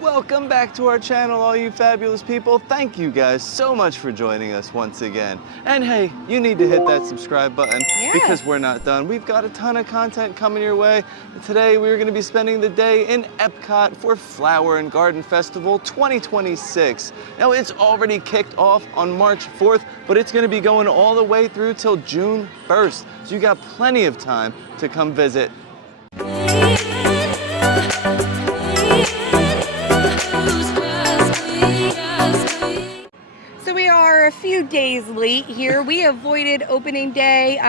Welcome back to our channel, all you fabulous people. Thank you guys so much for joining us once again. And hey, you need to hit that subscribe button because we're not done. We've got a ton of content coming your way. Today, we're gonna be spending the day in EPCOT for Flower and Garden Festival 2026. Now, it's already kicked off on March 4th, but it's gonna be going all the way through till June 1st. So you got plenty of time to come visit. So we are a few days late here. We avoided opening day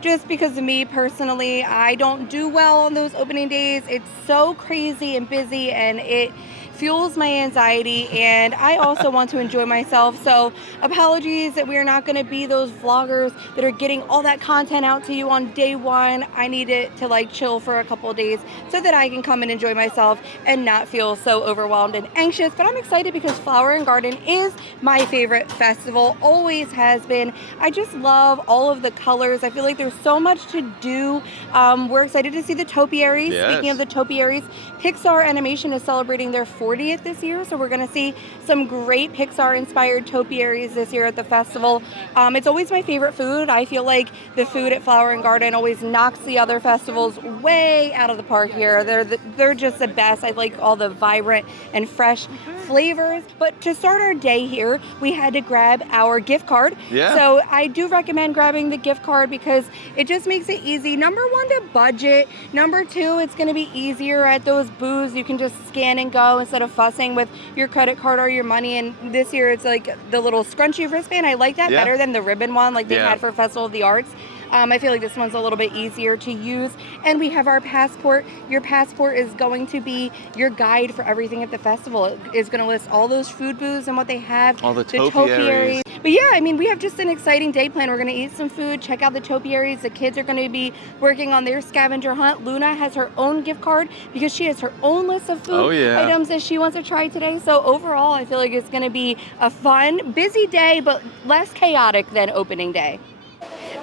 just because of me personally. I don't do well on those opening days. It's so crazy and busy and it fuels my anxiety, and I also want to enjoy myself. So apologies that we're not going to be those vloggers that are getting all that content out to you on day one. I need it to like chill for a couple of days so that I can come and enjoy myself and not feel so overwhelmed and anxious. But I'm excited because Flower and Garden is my favorite festival, always has been. I just love all of the colors. I feel like there's so much to do. We're excited to see the Topiaries. Speaking of the Topiaries, Pixar Animation is celebrating their 40th this year, so we're going to see some great Pixar-inspired topiaries this year at the festival. It's always my favorite food. I feel like the food at Flower and Garden always knocks the other festivals way out of the park here. They're just the best. I like all the vibrant and fresh flavors. But to start our day here, we had to grab our gift card. So I do recommend grabbing the gift card because it just makes it easy. Number one, to budget. Number two, it's going to be easier at those booths. You can just scan and go instead of fussing with your credit card or your money. And this year it's like the little scrunchy wristband. I like that better than the ribbon one like they had for Festival of the Arts. I feel like this one's a little bit easier to use. And we have our passport. Your passport is going to be your guide for everything at the festival. It is going to list all those food booths and what they have. All the topiaries. But yeah, I mean, we have just an exciting day planned. We're going to eat some food, check out the topiaries. The kids are going to be working on their scavenger hunt. Luna has her own gift card because she has her own list of food items that she wants to try today. So overall, I feel like it's going to be a fun, busy day, but less chaotic than opening day.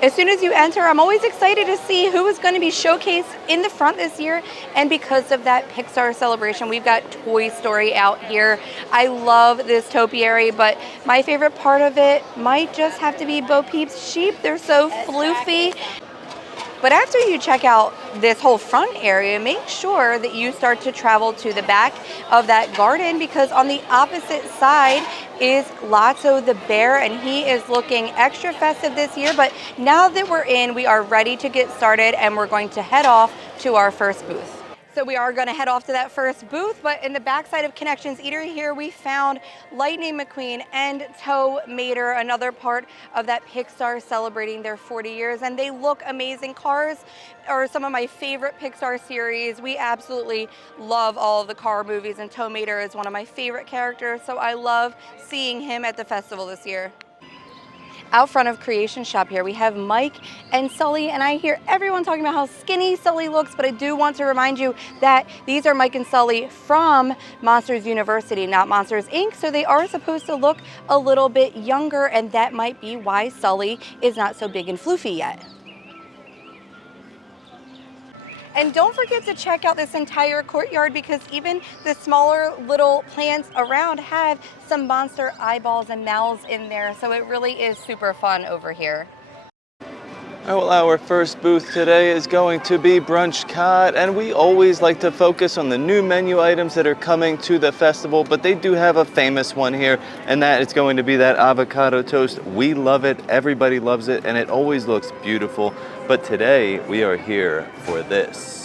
As soon as you enter, I'm always excited to see who is going to be showcased in the front this year. And because of that Pixar celebration, we've got Toy Story out here. I love this topiary, but my favorite part of it might just have to be Bo Peep's sheep. They're so floofy. But after you check out this whole front area, make sure that you start to travel to the back of that garden because on the opposite side is Lotso the bear, and he is looking extra festive this year. But now that we're in, we are ready to get started and we're going to head off to our first booth. So we are going to head off to that first booth, but in the backside of Connections Eatery here, we found Lightning McQueen and Tow Mater, another part of that Pixar celebrating their 40 years, and they look amazing. Cars are some of my favorite Pixar series. We absolutely love all of the car movies, and Tow Mater is one of my favorite characters, so I love seeing him at the festival this year. Out front of Creation Shop here, we have Mike and Sully, and I hear everyone talking about how skinny Sully looks, but I do want to remind you that these are Mike and Sully from Monsters University, not Monsters Inc., so they are supposed to look a little bit younger, and that might be why Sully is not so big and floofy yet. And don't forget to check out this entire courtyard because even the smaller little plants around have some monster eyeballs and mouths in there. So it really is super fun over here. Well, our first booth today is going to be BrunchCOT, and we always like to focus on the new menu items that are coming to the festival, but they do have a famous one here, and that is going to be that avocado toast. We love it, everybody loves it, and it always looks beautiful. But today we are here for this.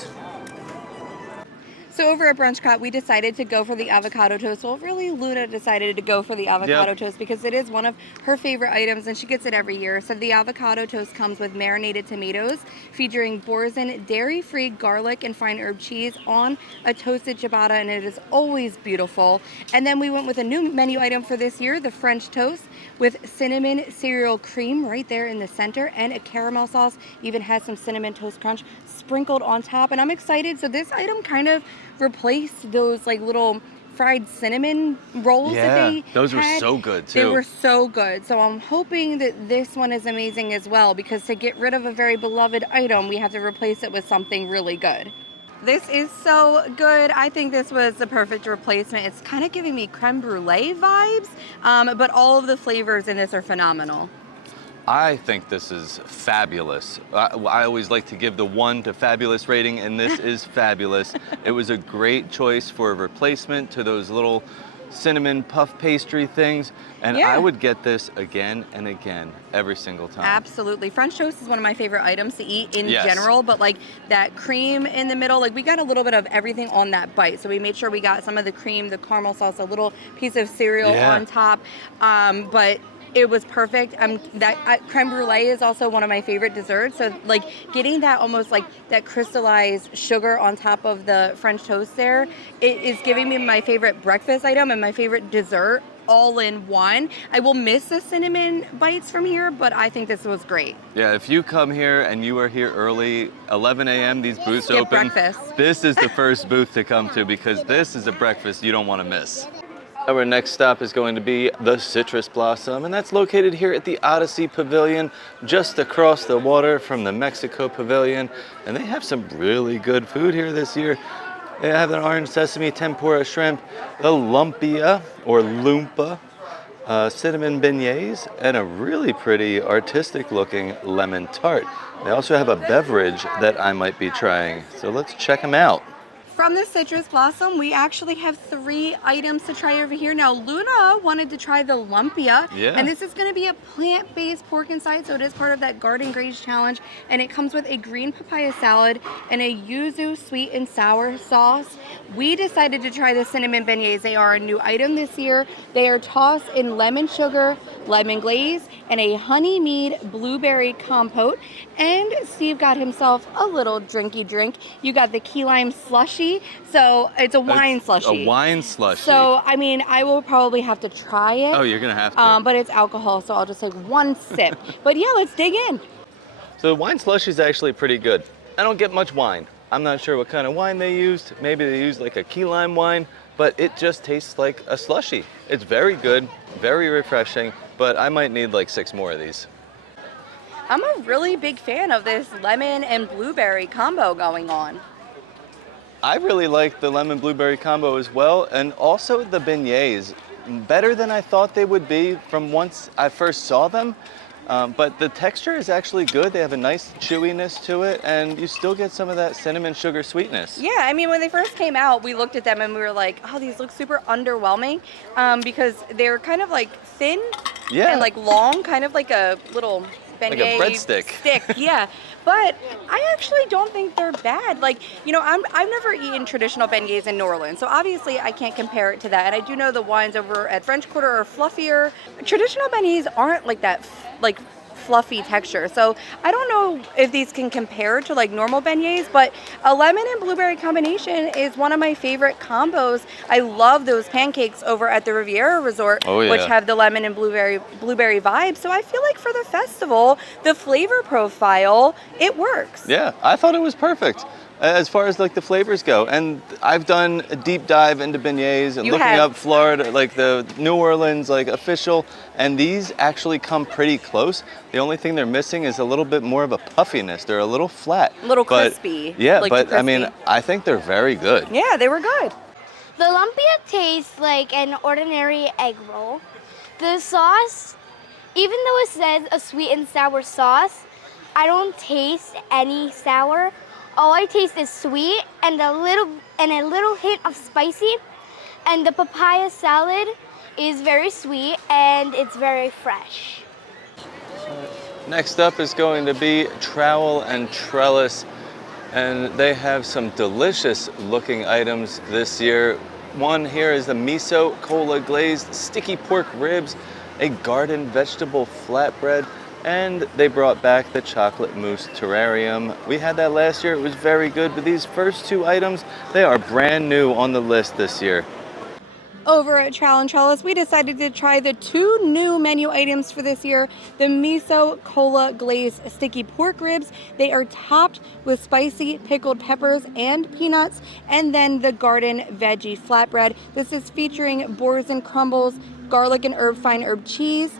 So over at BrunchCOT, we decided to go for the avocado toast. Well, really, Luna decided to go for the avocado toast because it is one of her favorite items, and she gets it every year. So the avocado toast comes with marinated tomatoes, featuring boursin, dairy-free garlic, and fine herb cheese on a toasted ciabatta, and it is always beautiful. And then we went with a new menu item for this year, the French toast with cinnamon cereal cream right there in the center, and a caramel sauce. Even has some cinnamon toast crunch sprinkled on top, and I'm excited. So this item kind of replaced those like little fried cinnamon rolls that they those had. were so good too. They were so good. So I'm hoping that this one is amazing as well, because to get rid of a very beloved item, we have to replace it with something really good. This is so good. I think this was the perfect replacement. It's kind of giving me creme brulee vibes, but all of the flavors in this are phenomenal. I think this is fabulous. I always like to give the 1 to fabulous rating, and this is fabulous. It was a great choice for a replacement to those little cinnamon puff pastry things, and I would get this again and again every single time. Absolutely. French toast is one of my favorite items to eat in general, but like that cream in the middle, like we got a little bit of everything on that bite. So we made sure we got some of the cream, the caramel sauce, a little piece of cereal on top. But it was perfect. That creme brulee is also one of my favorite desserts. So like getting that almost like that crystallized sugar on top of the French toast there, it is giving me my favorite breakfast item and my favorite dessert all in one. I will miss the cinnamon bites from here, but I think this was great. Yeah, if you come here and you are here early, 11 a.m., these booths open. Breakfast. This is the first booth to come to because this is a breakfast you don't want to miss. Our next stop is going to be the Citrus Blossom, and that's located here at the Odyssey Pavilion, just across the water from the Mexico Pavilion. And they have some really good food here this year. They have an orange sesame tempura shrimp, the lumpia or lumpa, cinnamon beignets, and a really pretty artistic looking lemon tart. They also have a beverage that I might be trying, so let's check them out. From the Citrus Blossom, we actually have 3 items to try over here. Now, Luna wanted to try the lumpia, and this is going to be a plant-based pork inside, so it is part of that Garden Graze Challenge, and it comes with a green papaya salad and a yuzu sweet and sour sauce. We decided to try the cinnamon beignets. They are a new item this year. They are tossed in lemon sugar, lemon glaze, and a honey mead blueberry compote. And Steve got himself a little drinky drink. You got the key lime slushy. So it's a wine slushy. A wine slushy. So, I mean, I will probably have to try it. Oh, you're going to have to. But it's alcohol, so I'll just take 1 sip. But yeah, let's dig in. So the wine slushy is actually pretty good. I don't get much wine. I'm not sure what kind of wine they used. Maybe they used like a key lime wine, but it just tastes like a slushy. It's very good, very refreshing, but I might need like 6 more of these. I'm a really big fan of this lemon and blueberry combo going on. I really like the lemon blueberry combo as well, and also the beignets. Better than I thought they would be from once I first saw them, but the texture is actually good. They have a nice chewiness to it, and you still get some of that cinnamon sugar sweetness. Yeah, I mean, when they first came out, we looked at them and we were like, oh, these look super underwhelming, because they're kind of like thin and like long, kind of like a little beignet, like a breadstick. Yeah, but I actually don't think they're bad. Like, you know, I've never eaten traditional beignets in New Orleans, so obviously I can't compare it to that. And I do know the wines over at French Quarter are fluffier. Traditional beignets aren't like that, like fluffy texture. So I don't know if these can compare to like normal beignets, but a lemon and blueberry combination is one of my favorite combos. I love those pancakes over at the Riviera Resort, which have the lemon and blueberry vibe. So I feel like for the festival, the flavor profile, it works. Yeah, I thought it was perfect as far as like the flavors go. And I've done a deep dive into beignets and looking up Florida, like the New Orleans like official, and these actually come pretty close. The only thing they're missing is a little bit more of a puffiness. They're a little flat. A little crispy. Yeah, like but I mean, I think they're very good. Yeah, they were good. The lumpia tastes like an ordinary egg roll. The sauce, even though it says a sweet and sour sauce, I don't taste any sour. All I taste is sweet and a little hint of spicy. And the papaya salad is very sweet and it's very fresh. Next up is going to be Trowel and Trellis, and they have some delicious looking items this year. One here is the miso cola glazed sticky pork ribs, a garden vegetable flatbread, and they brought back the chocolate mousse terrarium. We had that last year, it was very good, but these first 2 items, they are brand new on the list this year. Over at Trowel and Trellis, we decided to try the 2 new menu items for this year, the miso cola glazed sticky pork ribs. They are topped with spicy pickled peppers and peanuts, and then the garden veggie flatbread. This is featuring boars and crumbles, garlic and fine herb cheese,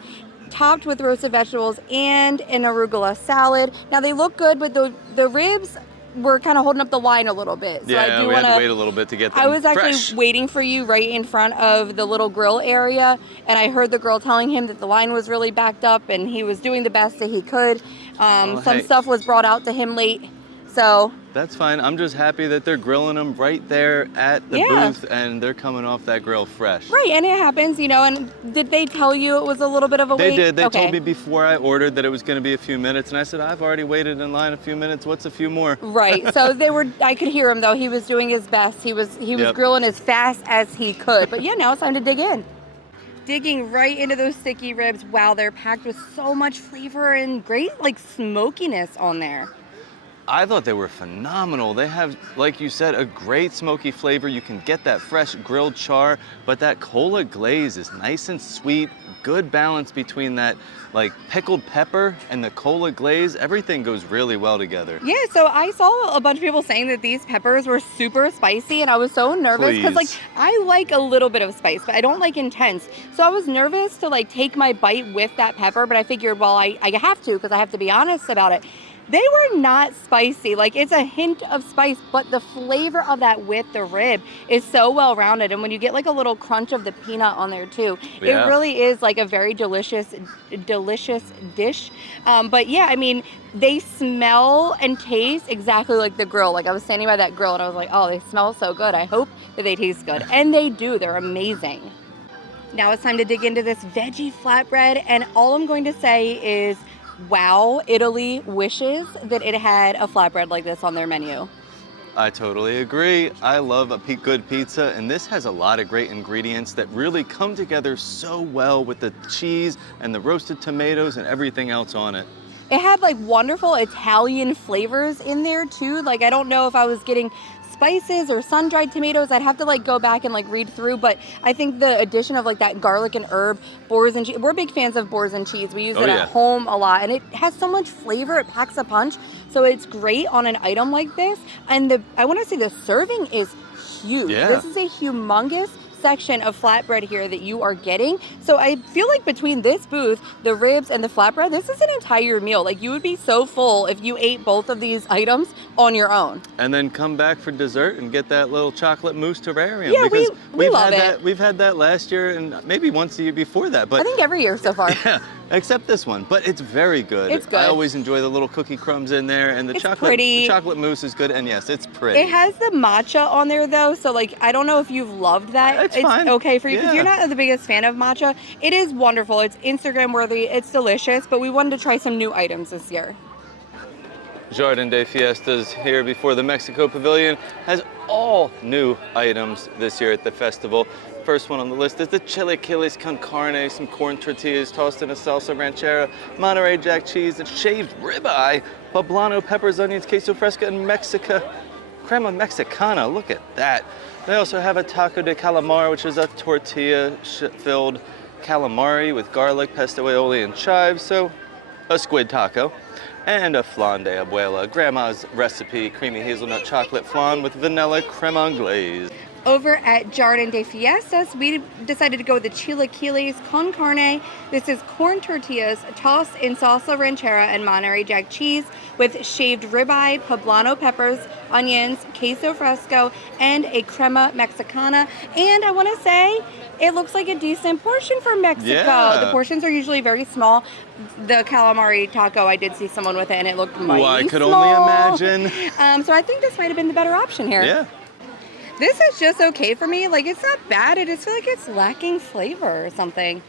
topped with roasted vegetables and an arugula salad. Now they look good, but the ribs, we're kind of holding up the line a little bit. So yeah, we had to wait a little bit to get them I was actually fresh. waiting for you right in front of the little grill area, and I heard the girl telling him that the line was really backed up, and he was doing the best that he could. Some stuff was brought out to him late, so. That's fine. I'm just happy that they're grilling them right there at the booth, and they're coming off that grill fresh. Right, and it happens, you know, and did they tell you it was a little bit of a wait? They did. They told me before I ordered that it was going to be a few minutes, and I said, I've already waited in line a few minutes. What's a few more? Right, so I could hear him, though. He was doing his best. He was grilling as fast as he could. But yeah, now it's time to dig in. Digging right into those sticky ribs. Wow, they're packed with so much flavor and great, like, smokiness on there. I thought they were phenomenal. They have, like you said, a great smoky flavor. You can get that fresh grilled char, but that cola glaze is nice and sweet. Good balance between that like pickled pepper and the cola glaze. Everything goes really well together. Yeah, so I saw a bunch of people saying that these peppers were super spicy, and I was so nervous because like I like a little bit of spice, but I don't like intense. So I was nervous to like take my bite with that pepper, but I figured, well, I have to because I have to be honest about it. They were not spicy. Like, it's a hint of spice, but the flavor of that with the rib is so well-rounded. And when you get like a little crunch of the peanut on there too, it really is like a very delicious dish. But yeah, I mean, they smell and taste exactly like the grill. Like, I was standing by that grill and I was like, oh, they smell so good. I hope that they taste good. And they do. They're amazing. Now it's time to dig into this veggie flatbread. And all I'm going to say is, wow, Italy wishes that it had a flatbread like this on their menu. I totally agree. I love a good pizza, and this has a lot of great ingredients that really come together so well with the cheese and the roasted tomatoes and everything else on it. It had like wonderful Italian flavors in there too. Like, I don't know if I was getting spices or sun-dried tomatoes. I'd have to like go back and like read through, but I think the addition of like that garlic and herb, boars and cheese, we're big fans of boars and cheese. We use it at home a lot, and it has so much flavor. It packs a punch, so it's great on an item like this. And I want to say the serving is huge. This is a humongous section of flatbread here that you are getting. So I feel like between this booth, the ribs and the flatbread, this is an entire meal. Like, you would be so full if you ate both of these items on your own. And then come back for dessert and get that little chocolate mousse terrarium. Yeah, because we love it. We've had that last year and maybe once the year before that. But I think every year so far. Yeah, except this one. But it's very good. It's good. I always enjoy the little cookie crumbs in there, and the chocolate mousse is good. And yes, it's pretty. It has the matcha on there though, so like I don't know if you've loved that. It's fine. Okay for you because you're not the biggest fan of matcha. It is wonderful. It's Instagram worthy. It's delicious. But we wanted to try some new items this year. Jardin de Fiestas here before the Mexico Pavilion has all new items this year at the festival. First one on the list is the chilaquiles con carne, some corn tortillas tossed in a salsa ranchera, Monterey Jack cheese, and shaved ribeye, poblano peppers, onions, queso fresca, and crema mexicana. Look at that. They also have a taco de calamar, which is a tortilla-filled calamari with garlic, pesto aioli, and chives, so a squid taco. And a flan de abuela, grandma's recipe, creamy hazelnut chocolate flan with vanilla creme anglaise. Over at Jardin de Fiestas, we decided to go with the chilaquiles con carne. This is corn tortillas tossed in salsa ranchera and Monterey Jack cheese with shaved ribeye, poblano peppers, onions, queso fresco, and a crema mexicana. And I want to say, it looks like a decent portion for Mexico. Yeah. The portions are usually very small. The calamari taco, I did see someone with it, and it looked mighty small. I could only imagine. So I think this might have been the better option here. Yeah. This is just okay for me. Like, it's not bad. I just feel like it's lacking flavor or something.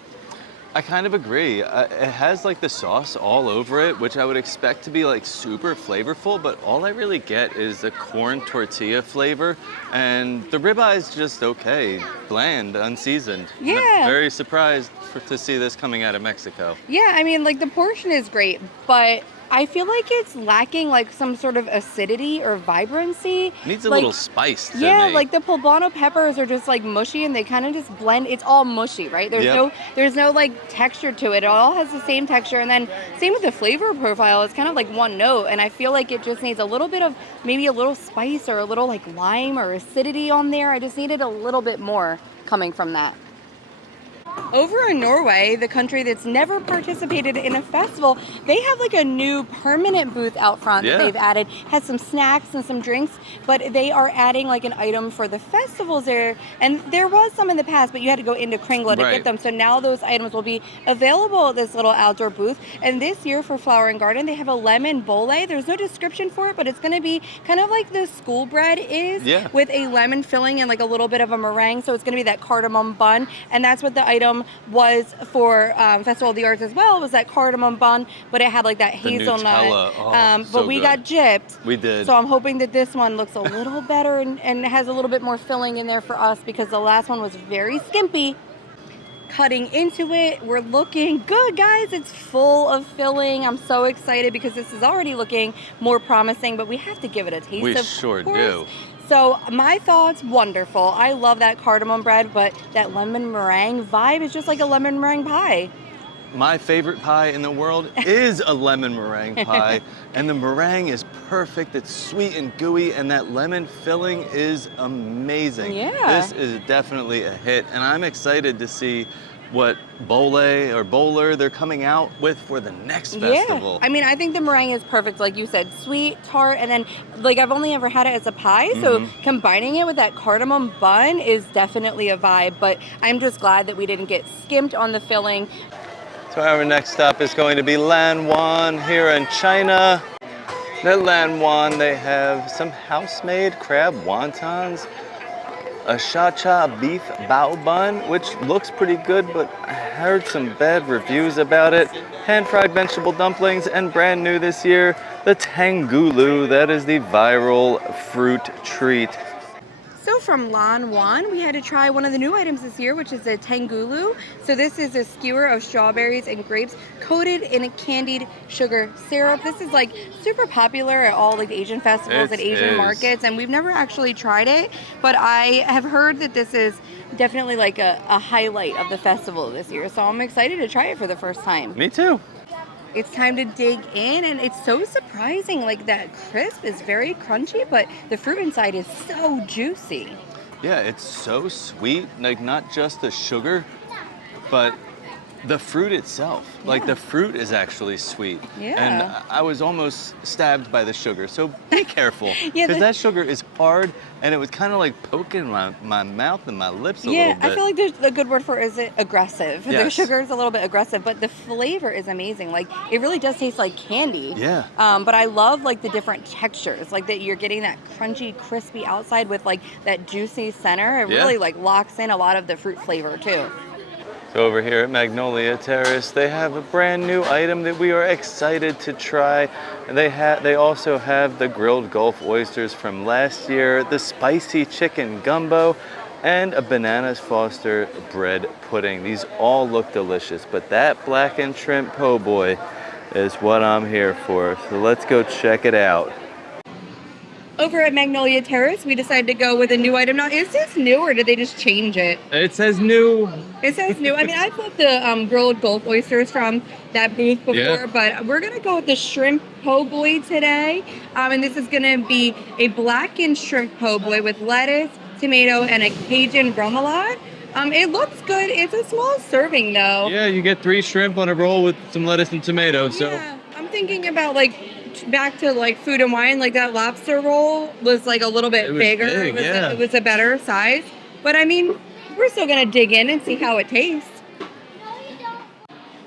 I kind of agree. It has like the sauce all over it, which I would expect to be like super flavorful, but all I really get is the corn tortilla flavor, and the ribeye is just okay, bland, unseasoned. Yeah. Very surprised to see this coming out of Mexico. Yeah, I mean, like, the portion is great, but I feel like it's lacking like some sort of acidity or vibrancy. Needs a little spice to me. Like the poblano peppers are just like mushy and they kind of just blend. It's all mushy, right? There's no like texture to it. It all has the same texture, and then same with the flavor profile. It's kind of like one note, and I feel like it just needs a little bit of maybe a little spice or a little like lime or acidity on there. I just needed a little bit more coming from that. Over in Norway, the country that's never participated in a festival, they have like a new permanent booth out front that they've added. Has some snacks and some drinks, but they are adding like an item for the festivals there. And there was some in the past, but you had to go into Kringla to get them. So now those items will be available at this little outdoor booth. And this year for Flower and Garden, they have a lemon bole. There's no description for it, but it's going to be kind of like the school bread is with a lemon filling and like a little bit of a meringue. So it's going to be that cardamom bun. And that's what the item was for Festival of the Arts as well, was that cardamom bun, but it had like that hazelnut. But we got gypped. We did. So I'm hoping that this one looks a little better and has a little bit more filling in there for us, because the last one was very skimpy. Cutting into it, we're looking good, guys. It's full of filling. I'm so excited because this is already looking more promising, but we have to give it a taste. We sure do. So my thoughts, wonderful. I love that cardamom bread, but that lemon meringue vibe is just like a lemon meringue pie. My favorite pie in the world is a lemon meringue pie, and the meringue is perfect. It's sweet and gooey, and that lemon filling is amazing. Yeah. This is definitely a hit, and I'm excited to see what bowler they're coming out with for the next festival. I mean, I think the meringue is perfect, like you said, sweet, tart, and then like I've only ever had it as a pie, so combining it with that cardamom bun is definitely a vibe, but I'm just glad that we didn't get skimped on the filling. So our next stop is going to be Lanwan here in China. At Lanwan, they have some house-made crab wontons, a cha-cha beef bao bun, which looks pretty good, but I heard some bad reviews about it. Pan-fried vegetable dumplings, and brand new this year, the Tanghulu. That is the viral fruit treat. So from Lanwan, we had to try one of the new items this year, which is the Tanghulu. So this is a skewer of strawberries and grapes coated in a candied sugar syrup. This is like super popular at all like Asian festivals and Asian markets, and we've never actually tried it, but I have heard that this is definitely like a highlight of the festival this year. So I'm excited to try it for the first time. Me too. It's time to dig in, and it's so surprising. Like that crisp is very crunchy, but the fruit inside is so juicy. Yeah, it's so sweet, like not just the sugar, but the fruit itself. Like the fruit is actually sweet. Yeah. And I was almost stabbed by the sugar, so be careful. Because that sugar is hard, and it was kind of like poking my mouth and my lips a little bit. I feel like there's a good word for it is aggressive. Yes. The sugar is a little bit aggressive, but the flavor is amazing. Like it really does taste like candy. Yeah. But I love like the different textures, like that you're getting that crunchy, crispy outside with like that juicy center. It really like locks in a lot of the fruit flavor too. So over here at Magnolia Terrace, they have a brand new item that we are excited to try. And they also have the grilled Gulf oysters from last year, the spicy chicken gumbo, and a bananas Foster bread pudding. These all look delicious, but that blackened shrimp po' boy is what I'm here for. So let's go check it out. Over at Magnolia Terrace, we decided to go with a new item. Now, is this new or did they just change it? It says new. It says new. I mean, I've loved the grilled Gulf oysters from that booth before, but we're going to go with the shrimp po' boy today. And this is going to be a blackened shrimp po' boy with lettuce, tomato, and a Cajun remoulade. It looks good. It's a small serving, though. Yeah, you get 3 shrimp on a roll with some lettuce and tomato. So yeah, I'm thinking about like back to like Food and Wine, like that lobster roll was like a little bit bigger. It was a better size. But I mean, we're still gonna dig in and see how it tastes.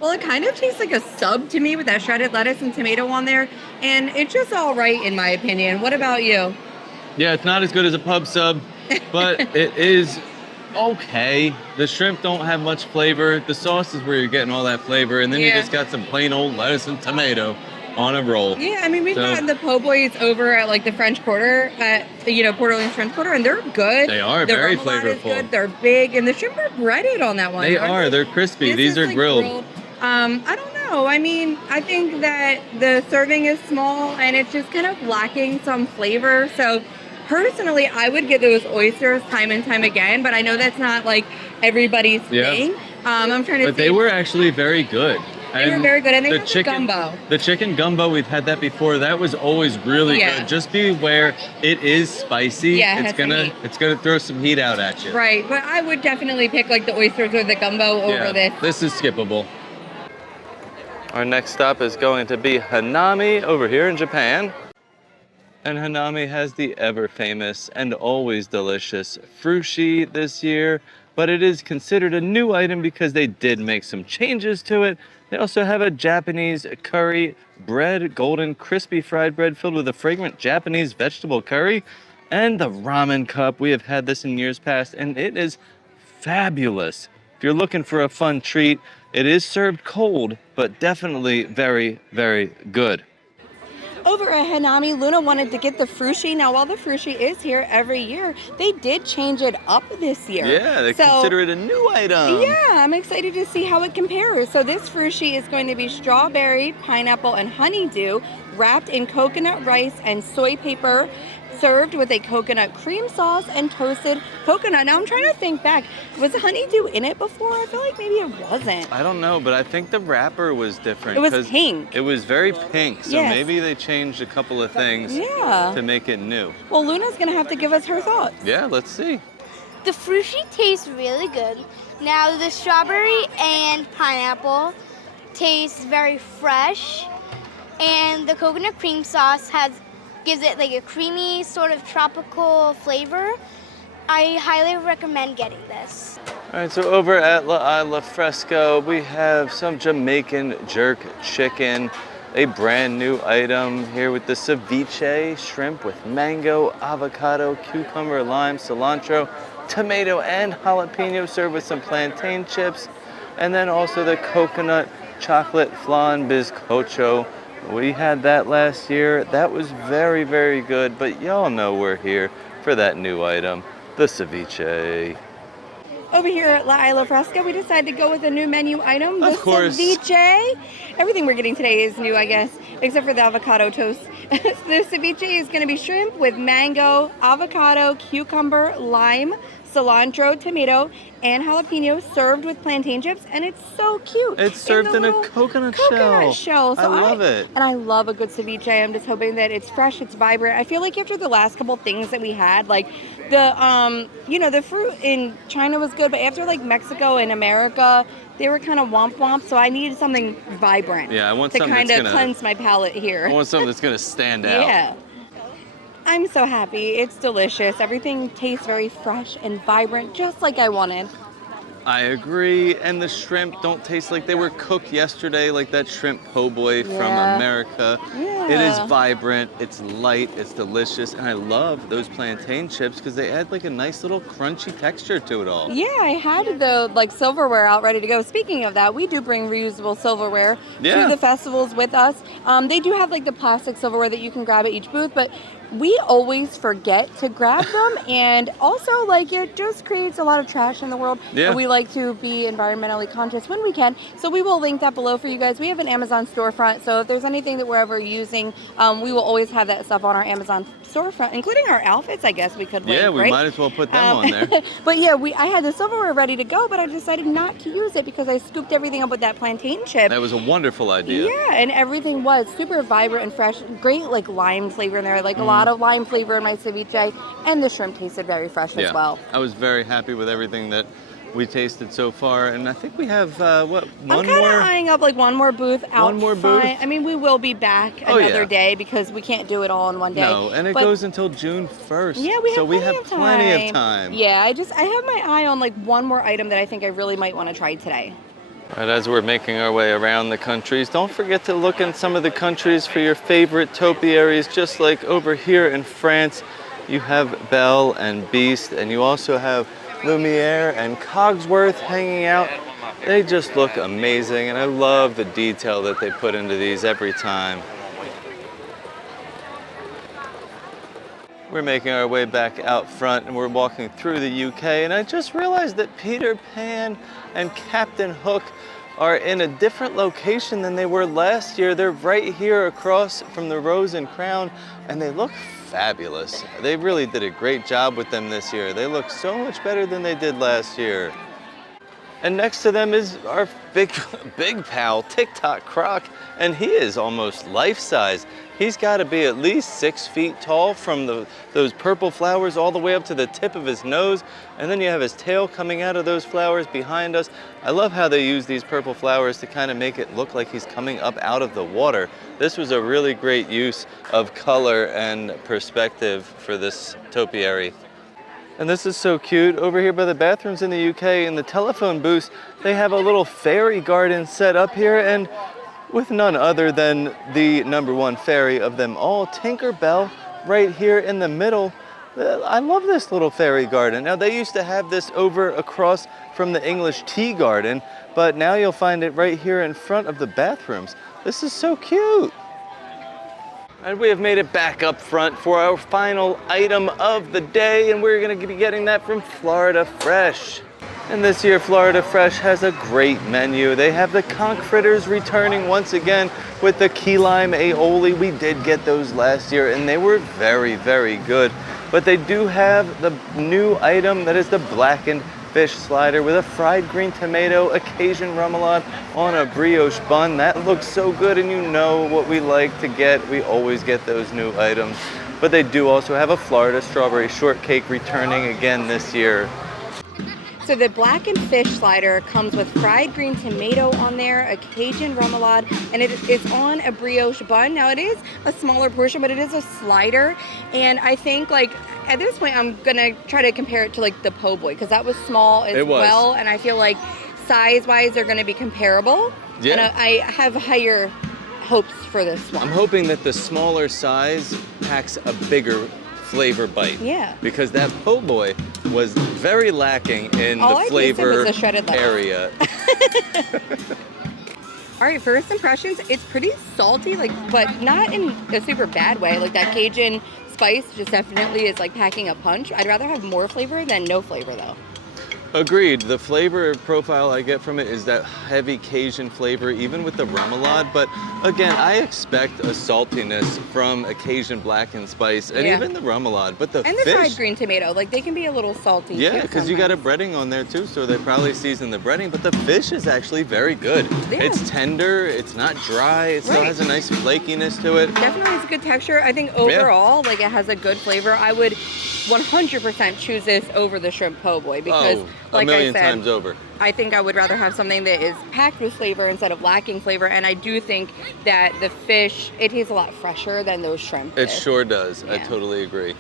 Well, it kind of tastes like a sub to me with that shredded lettuce and tomato on there, and it's just all right in my opinion. What about you? Yeah, it's not as good as a pub sub, but it is okay. The shrimp don't have much flavor. The sauce is where you're getting all that flavor, and then you just got some plain old lettuce and tomato on a roll. Yeah, I mean, we've gotten the po' boys over at like the French Quarter at Port Orleans French Quarter, and they're good. They are very flavorful. Is good. They're big, and the shrimp are breaded on that one. They are. They're crispy. These are like grilled. I don't know. I mean, I think that the serving is small, and it's just kind of lacking some flavor. So personally, I would get those oysters time and time again, but I know that's not like everybody's thing. I'm trying to. But they were actually very good. They were very good, and they the have chicken gumbo. The chicken gumbo, we've had that before. That was always really good. Just beware, it is spicy. Yeah, it's gonna throw some heat out at you. Right, but I would definitely pick like the oysters or the gumbo over this. This is skippable. Our next stop is going to be Hanami over here in Japan. And Hanami has the ever famous and always delicious frushi this year, but it is considered a new item because they did make some changes to it. They also have a Japanese curry bread, golden crispy fried bread filled with a fragrant Japanese vegetable curry, and the ramen cup. We have had this in years past, and it is fabulous. If you're looking for a fun treat, it is served cold, but definitely very, very good. Over at Hanami, Luna wanted to get the frushi. Now, while the frushi is here every year, they did change it up this year. Yeah, they consider it a new item. Yeah, I'm excited to see how it compares. So this frushi is going to be strawberry, pineapple, and honeydew, wrapped in coconut rice and soy paper, served with a coconut cream sauce and toasted coconut. Now I'm trying to think back. Was honeydew in it before? I feel like maybe it wasn't. I don't know, but I think the wrapper was different. It was pink. It was very pink, so maybe they changed a couple of things to make it new. Well, Luna's gonna have to give us her thoughts. Yeah, let's see. The frushi tastes really good. Now the strawberry and pineapple tastes very fresh, and the coconut cream sauce gives it like a creamy sort of tropical flavor. I highly recommend getting this. All right, so over at Isla Fresca, we have some Jamaican jerk chicken, a brand new item here with the ceviche shrimp with mango, avocado, cucumber, lime, cilantro, tomato, and jalapeno, served with some plantain chips, and then also the coconut chocolate flan bizcocho. We had that last year. That was very, very good, but y'all know we're here for that new item, the ceviche. Over here at La Isla Fresca, we decided to go with a new menu item, the ceviche. Everything we're getting today is new, I guess, except for the avocado toast. The ceviche is going to be shrimp with mango, avocado, cucumber, lime, cilantro, tomato, and jalapeno, served with plantain chips, and it's so cute. It's served in a coconut shell. So I love it. And I love a good ceviche. I'm just hoping that it's fresh, it's vibrant. I feel like after the last couple things that we had, like the the fruit in China was good, but after like Mexico and America, they were kind of womp womp, so I needed something vibrant. Yeah, I want to something kind of cleanse my palate here. I want something that's gonna stand out. Yeah. I'm so happy. It's delicious. Everything tastes very fresh and vibrant, just like I wanted. I agree, and the shrimp don't taste like they were cooked yesterday, like that shrimp po' boy from America. Yeah. It is vibrant, it's light, it's delicious, and I love those plantain chips because they add like a nice little crunchy texture to it all. Yeah, I had the like silverware out ready to go. Speaking of that, we do bring reusable silverware to the festivals with us. They do have like the plastic silverware that you can grab at each booth, but we always forget to grab them, and also like it just creates a lot of trash in the world. Yeah. And we like to be environmentally conscious when we can. So we will link that below for you guys. We have an Amazon storefront, so if there's anything that we're ever using, we will always have that stuff on our Amazon storefront, including our outfits. I guess we could link, we might as well put them on there. But yeah, I had the silverware ready to go, but I decided not to use it because I scooped everything up with that plantain chip. That was a wonderful idea. Yeah, and everything was super vibrant and fresh. Great like lime flavor in there, like a lot of lime flavor in my ceviche, and the shrimp tasted very fresh as well. I was very happy with everything that we tasted so far, and I think we have one more? I'm kind of eyeing up like one more booth out One more front. booth? I mean, we will be back another day because we can't do it all in one day. No, and it goes until June 1st. Yeah, we have plenty of time. Yeah, I have my eye on like one more item that I think I really might want to try today. Right, as we're making our way around the countries, don't forget to look in some of the countries for your favorite topiaries. Just like over here in France, you have Belle and Beast, and you also have Lumiere and Cogsworth hanging out. They just look amazing, and I love the detail that they put into these every time. We're making our way back out front, and we're walking through the UK, and I just realized that Peter Pan and Captain Hook are in a different location than they were last year. They're right here across from the Rose and Crown, and they look fabulous. They really did a great job with them this year. They look so much better than they did last year. And next to them is our big pal, TikTok Croc, and he is almost life-size. He's got to be at least 6 feet tall from those purple flowers all the way up to the tip of his nose. And then you have his tail coming out of those flowers behind us. I love how they use these purple flowers to kind of make it look like he's coming up out of the water. This was a really great use of color and perspective for this topiary. And this is so cute. Over here by the bathrooms in the UK, in the telephone booth, they have a little fairy garden set up here, and with none other than the #1 fairy of them all, Tinkerbell, right here in the middle. I love this little fairy garden. Now, they used to have this over across from the English tea garden, but now you'll find it right here in front of the bathrooms. This is so cute. And we have made it back up front for our final item of the day, and we're gonna be getting that from Florida Fresh. And this year, Florida Fresh has a great menu. They have the conch fritters returning once again with the key lime aioli. We did get those last year, and they were very, very good. But they do have the new item that is the blackened fish slider with a fried green tomato, Cajun remoulade on a brioche bun. That looks so good, and you know what we like to get. We always get those new items. But they do also have a Florida strawberry shortcake returning again this year. So the blackened fish slider comes with fried green tomato on there, a Cajun remoulade, and it is on a brioche bun. Now, it is a smaller portion, but it is a slider. And I think, like, at this point, I'm gonna try to compare it to like the po' boy, because that was small as well, and I feel like size-wise they're gonna be comparable. Yeah. And I have higher hopes for this one. I'm hoping that the smaller size packs a bigger flavor bite. Yeah. Because that po' boy was very lacking in the flavor area. All right, first impressions, it's pretty salty, like, but not in a super bad way. Like, that Cajun spice just definitely is like packing a punch. I'd rather have more flavor than no flavor though. Agreed. The flavor profile I get from it is that heavy Cajun flavor, even with the remoulade. But again, I expect a saltiness from a Cajun blackened spice and even the remoulade. But the fish, fried green tomato, like they can be a little salty. Yeah, because you got a breading on there too, so they probably season the breading. But the fish is actually very good. Yeah. It's tender. It's not dry. It still has a nice flakiness to it. Definitely has a good texture. I think overall, like, it has a good flavor. I would 100% choose this over the shrimp po' boy because, like I said, times over. I think I would rather have something that is packed with flavor instead of lacking flavor, and I do think that the fish, it tastes a lot fresher than those shrimp It fish. Sure does. Yeah. I totally agree.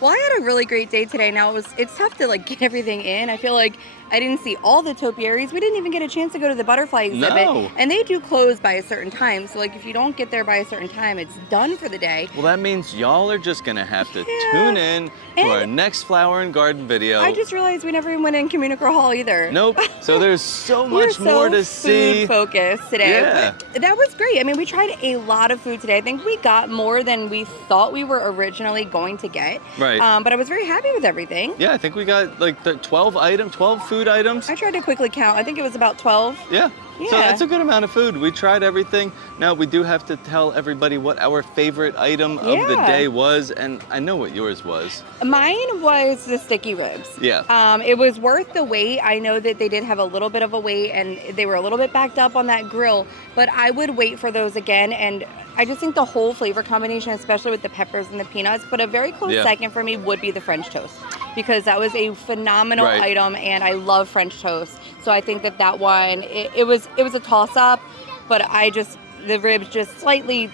Well, I had a really great day today. Now, it's tough to like get everything in. I feel like I didn't see all the topiaries. We didn't even get a chance to go to the butterfly exhibit. No. And they do close by a certain time. So, like, if you don't get there by a certain time, it's done for the day. Well, that means y'all are just going to have to tune in to our next flower and garden video. I just realized we never even went in Communicore Hall either. Nope. So there's so much more to see. Food focused today. Yeah. But that was great. I mean, we tried a lot of food today. I think we got more than we thought we were originally going to get. Right. But I was very happy with everything. Yeah, I think we got like the 12 food items. I tried to quickly count. I think it was about 12. Yeah. So that's a good amount of food. We tried everything. Now we do have to tell everybody what our favorite item of the day was, and I know what yours was. Mine was the sticky ribs. Yeah. It was worth the wait. I know that they did have a little bit of a wait, and they were a little bit backed up on that grill, but I would wait for those again, and I just think the whole flavor combination, especially with the peppers and the peanuts, but a very close second for me would be the French toast, because that was a phenomenal item, and I love French toast. So I think that one, it was a toss-up, but the ribs just slightly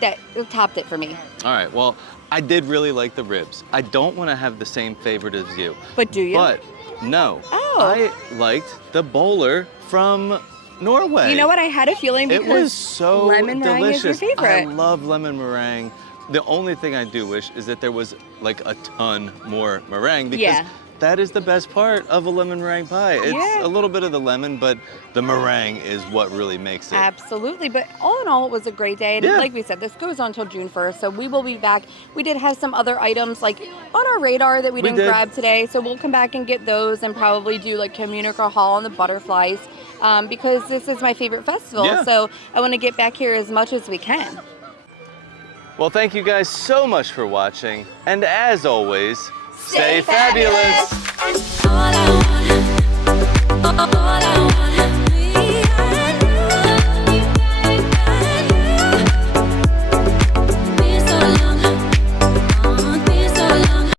topped it for me. All right, well, I did really like the ribs. I don't want to have the same favorite as you. But do you? But no. Oh. I liked the bowler from Norway. You know what? I had a feeling because it was so lemon meringue delicious. is your favorite. I love lemon meringue. The only thing I do wish is that there was like a ton more meringue, because that is the best part of a lemon meringue pie. It's a little bit of the lemon, but the meringue is what really makes it. Absolutely. But all in all, it was a great day. And like we said, this goes on until June 1st, so we will be back. We did have some other items like on our radar that we didn't grab today, so we'll come back and get those and probably do like Communicore Hall and the butterflies, because this is my favorite festival. So I want to get back here as much as we can. Well, thank you guys so much for watching. And as always, stay fabulous.